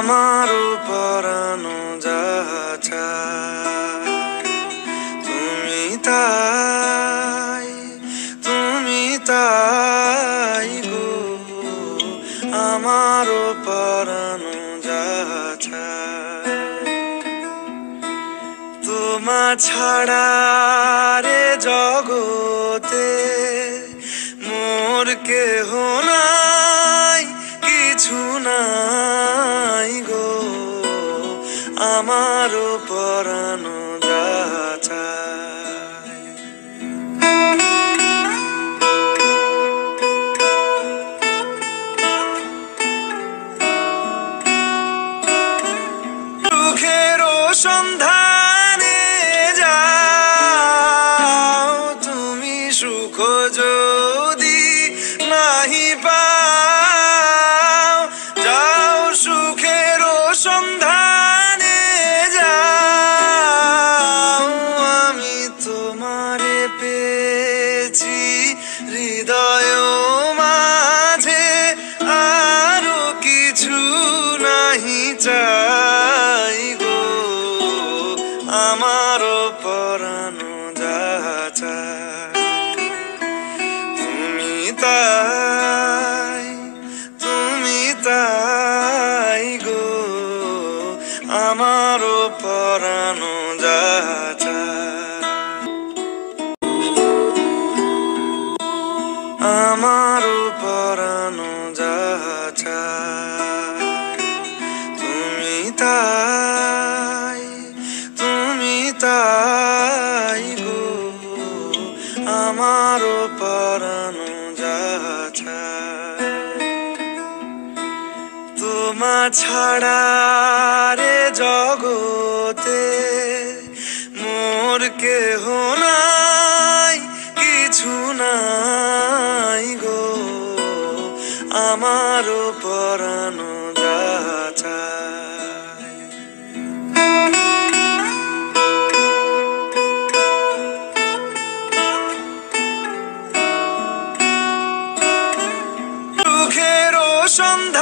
আমারও পরানো যাহা চায়, তুমি তাই, তুমি তাই গো। আমারও পরানো যাহা চায়, তোমা ছাড়া রে জগতে মোর কেহ নাই, কিছু নাই গো। আমারও পরানো যাহা চায়, সুখেরও সন্ধানে যাও তুমি, সুখ যদি নাহি পাও, যাও সুখেরও সন্ধানে যাও। আমি তোমারে পেয়েছি হৃদয় মাঝে, আরো কিছু নাহি চাই গো। আমারও পরানো যাহা চায়, তুমি তাই, তুমি তাই গো। আমারও পরানো যাহা চায়, আমারও পরানো যাহা চায়, তুমি তাই, তুমি তাই গো। আমারও পরানো যাহা চায়, তোমা ছাড়া রে জগতে মোর কেহ নাই, কিছু নাই গো। আমারও পরানো যাহা চায়, সুখেরও সন্ধান